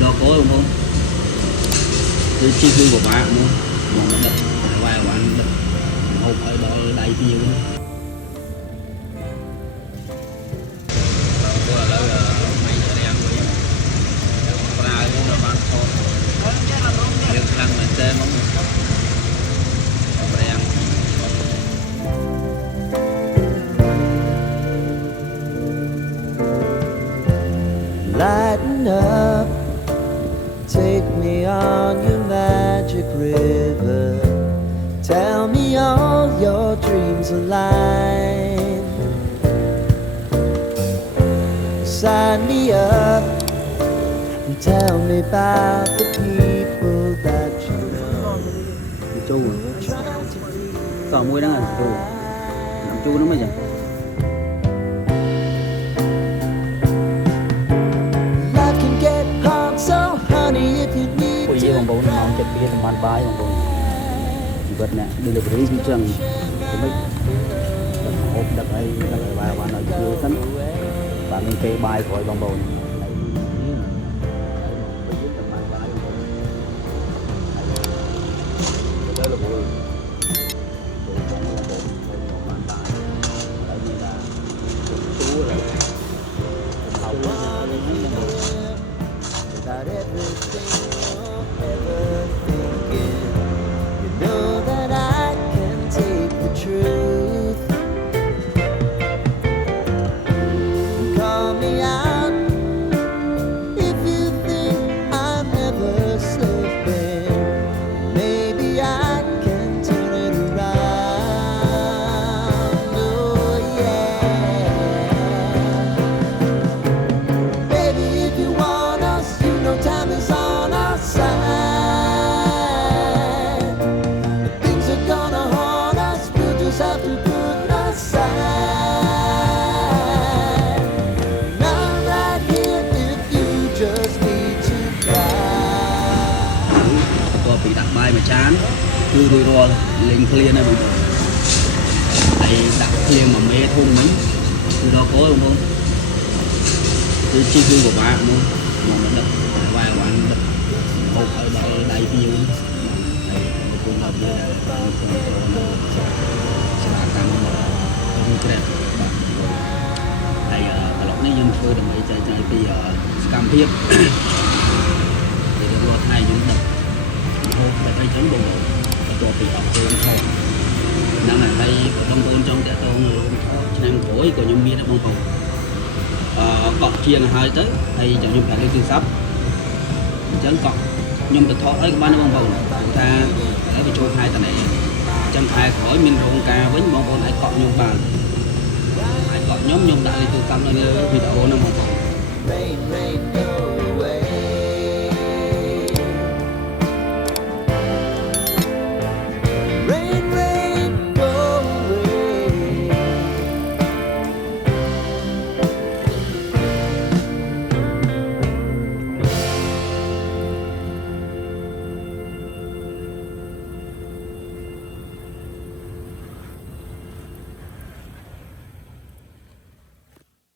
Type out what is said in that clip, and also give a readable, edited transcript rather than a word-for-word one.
đó có không cái chi phí của bạn luôn mà mình đập vài bạn đập hộp ở đó đầy tiêu Lighten up, take me on your magic river. Tell me all your dreams align. Sign me up and tell me about the people that you know. chu còn muối đó là chu làm chu nó mới dần I can get hot, so honey, if you need คุย to. บางคนมองจะเปลี่ยนมันบายบางคนชีวิตเนี่ยดูเลยที่จังผมไม่ดับหอบดับไอ้วานเราอยู่ทั้งบางทีบายคอยบางคนWithout everything you're ever thinking, you know that I can take the truth. Call me out if you think I'm never slipping. Maybe I can turn it around. Oh yeah. Baby, if you want us, you know time is on our side. Things are gonna haunt us, we'll just have to put aside. And I'm right here if you just need to cry. ก็ปีดักใบมาชานคือรวยๆเล็งเคลียร์นะบางคนไอ้ดักเคลียร์มาเมทุ่งมั้งคือđó có không không cái chi phí của bạn luôn mà mình đập vài bạn đập hộp ở đó đầy tiêu đây một cuốn hợp với là sẽ là tăng một cái đẹp đây ở lọc này dân phơi đồng ý chạy chạy thì cam thiết thì được lo thay những đập hộp để thấy chống bùngตัวปีออกเองทองนั่นแหละให้ต้องโดนจงแต่ตัวนั่งโอยก็ยังมีนะบางคนกอดเชียงhơi tới thì cho nhung cả cái tương sắp chân cọt nhung từ thọ ấy các bạn bông bầu ta để bị trôi hai tờ này chân hai khỏi min rong ca với bông bầu lại cọt nhung bàn lại cọt nhóm nhung đại từ tâm lên video nó bông bầu Rain, rain, no